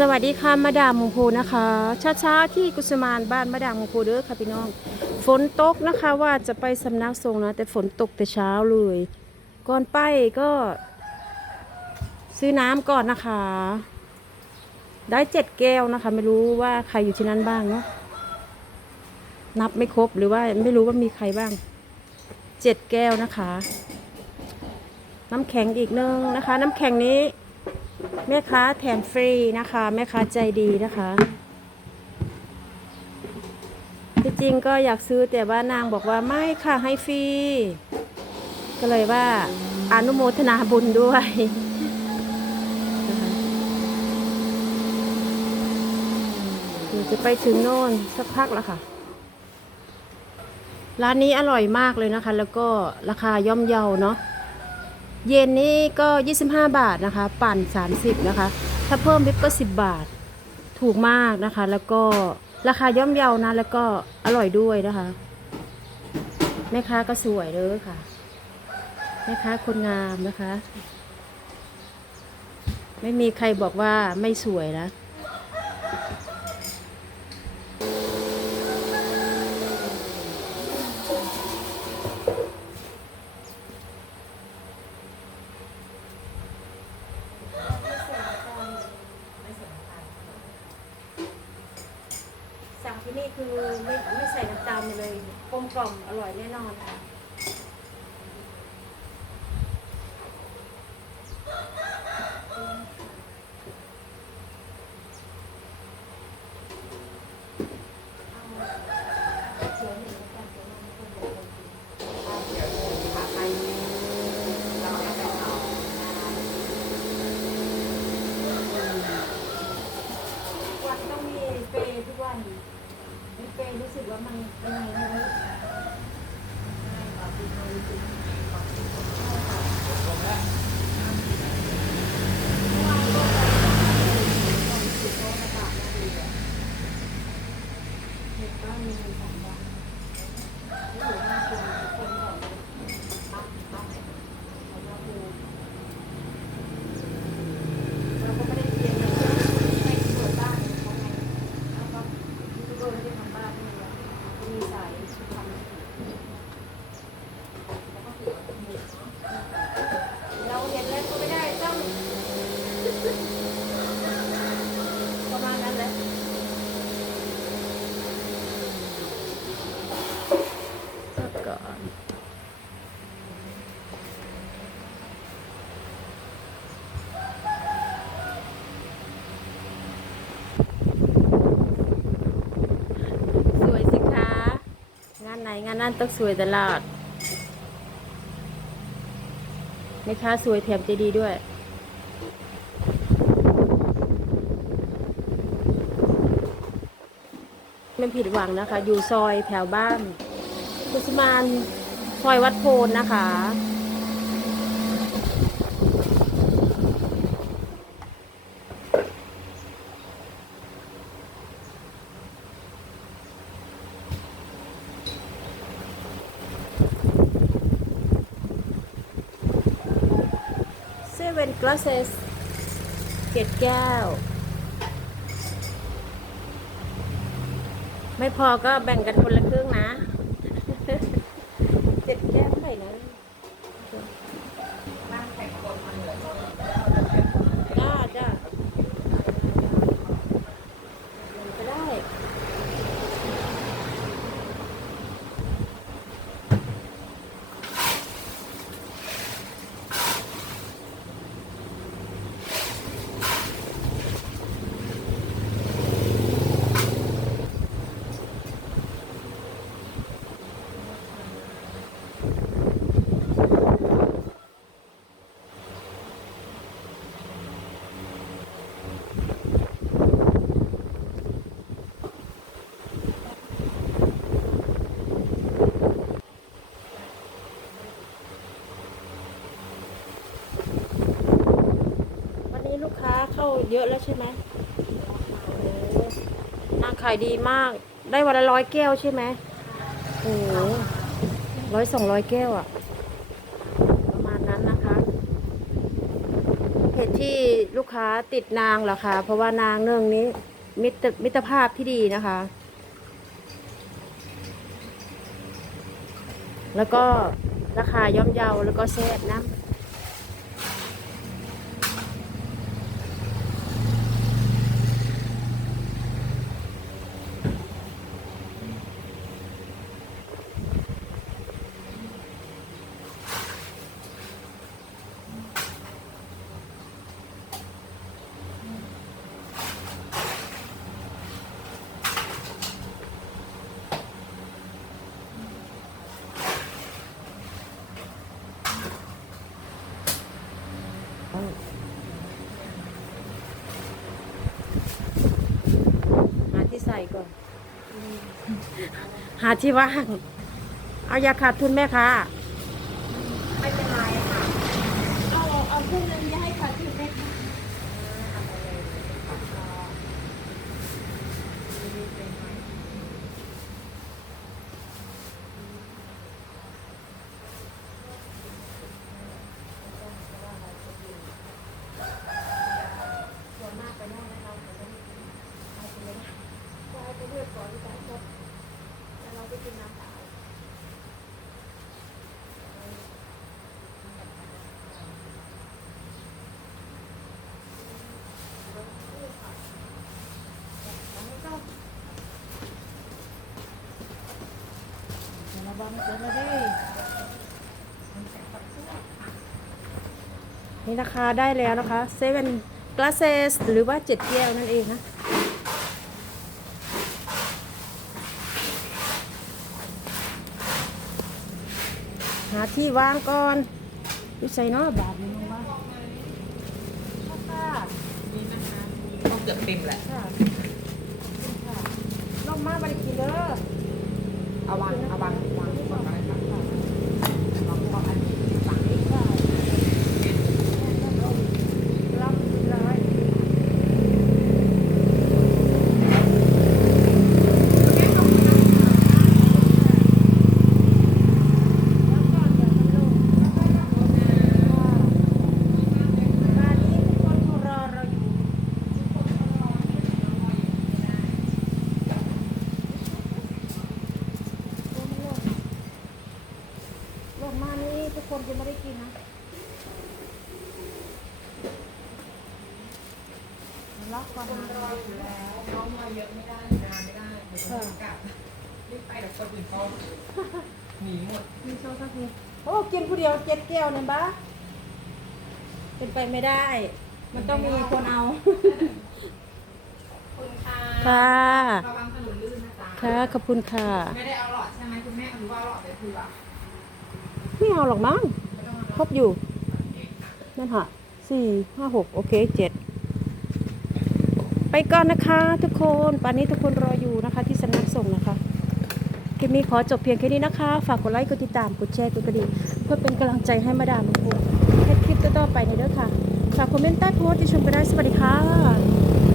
สวัสดีค่ะมาดามมงพูนะคะช้าๆที่กุสมานบ้านมาดามมงพูเด้อค่ะพี่น้อง ฝนตกนะคะว่าจะไปสำนักสงฆ์นะ แต่ฝนตกแต่เช้าเลย ก่อนไปก็ ซื้อน้ำก่อนนะคะ ได้เจ็ดแก้วนะคะ ไม่รู้ว่าใครอยู่ที่นั่นบ้างเนาะนับไม่ครบหรือว่าไม่รู้ว่ามีใครบ้างเจ็ดแก้วนะคะ น้ำแข็งอีกนึงนะคะ น้ำแข็งนี้ แม่ค้าแถมฟรีนะคะ แม่ค้าใจดีนะคะที่จริงก็อยากซื้อแต่ว่านางบอกว่าไม่ค่ะให้ฟรี ก็เลยว่าอนุโมทนาบุญด้วยเดี๋ยวจะไปถึงโน่นสักพักแล้วค่ะ ร้านนี้อร่อยมากเลยนะคะ แล้วก็ราคาย่อมเยาเนาะ เย็นนี้ก็ 25 บาทนะคะ ปั่น 30 นะคะ ถ้าเพิ่มวิปก็ 10 บาท ถูกมากนะคะ แล้วก็ราคาย่อมเยานะ แล้วก็อร่อยด้วยนะคะ แม่ค้าก็สวยเลยค่ะ แม่ค้าคนงามนะคะ ไม่มีใครบอกว่าไม่สวยนะ สั่งที่นี่ คือไม่ไม่ใส่น้ำตาลเลยกลมกล่อมอร่อยแน่นอนค่ะ วันต้องมีเปย์ทุกวันมีเปย์รู้ สึกว่ามันเป็นไงไงรู้เราก็ไม่ได้เตรียมนะไปเปิดบ้านเขาไงแล้วก็ยูทูบเบอร์ที่ทำบ้านนี่แหละมีสายทำเราเห็นแล้วก็ไม่ได้ต้อง ประมาณนั้นแหละก่อนสวยสิคะ งานไหนงานนั้นต้องสวยตลอดแม่ค้าสวยแถมใจดีด้วย ไม่ผิดหวังนะคะ อยู่ซอยแถวบ้านกุสมานซอยวัดโพนนะคะ เซเว่นกลาเซสเกตแก้ว ไม่พอก็แบ่งกันคนละครึ่งนะ เจ็ดแก้วเท่าไหร่นะจ้าจ้าก็ได้ วันนี้ลูกค้า เยอะแล้วใช่ไหมโอ้นางขายดีมาก ได้วันละร้อยแก้วใช่ไหมโอ้ร้อยสองร้อยแก้วอะประมาณนั้นนะคะเห็นตุที่ลูกค้าติดนางเหรอคะ เพราะว่านางเนื่องนี้มิตรมิตรภาพที่ดีนะคะ แล้วก็ราคาย่อมเยาแล้วก็แซ่บนะ หาที่ใส่ก่อน หาที่ว่าง เอาอยาขาดทุนแม่ค่ะ ไม่เป็นไรค่ะ เอาเอาครึ่งนึงจะให้ขาดทุนไหมคะ ระวังเดี๋ยวมาได้ นี่นะคะได้แล้วนะคะเซเว่นกลาเซสหรือว่าเจ็ดแก้วนั่นเองนะหาที่วางก่อนดูใส่เนาะบาทนึงว่าค่ะนี่นะคะก็เกือบเต็มแหละค่ะค่ะลงมาบริกินเด้อ เอาวางเอาวางวางก่อนก็ได้ค่ะวางวางอันนี้ฝั่งนี้ รับร้อยบ้านนี้ทุกคนรอเราอยู่ลงมานี่ทุก คนจะไม่ได้กินนะล็อกก่อนนะรออยู่แล้วน้องมาเยอะไม่ได้นานไม่ได้เดี๋ยวต้องกลับรีบไปเดี๋ยวคนอื่นเขาหนีหมดมีโชว์สักทีโอ้กินผู้เดียวเจ็ดแก้วเนี่ยบ้าเป็นไปไม่ได้ มันต้องมีคนเอาคุณค่ะค่ะระวังถนนลื่นนะจ๊ะค่ะขอบคุณค่ะ ไม่ได้เอาหลอดใช่ไหมคุณแม่หรือว่าเอาหลอดไปเผื่อ ไม่เอาหรอกมั้งครบอยู่ นั่นค่ะสี่ห้าหกโอเคเจ็ดไปก่อนนะคะ ทุกคนป่านนี้ทุกคนรออยู่นะคะ ที่สำนักส่งนะคะคลิปนี้ขอจบเพียงแค่นี้นะคะ ฝากกดไลค์กดติดตามกดแชร์กดกระดิ่งเพื่อเป็นกำลังใจให้มาดามทุกคนให้คลิปต่อๆไปในเด้อค่ะฝากคอมเมนต์ใต้โพสต์ที่ชมกันได้สวัสดีค่ะ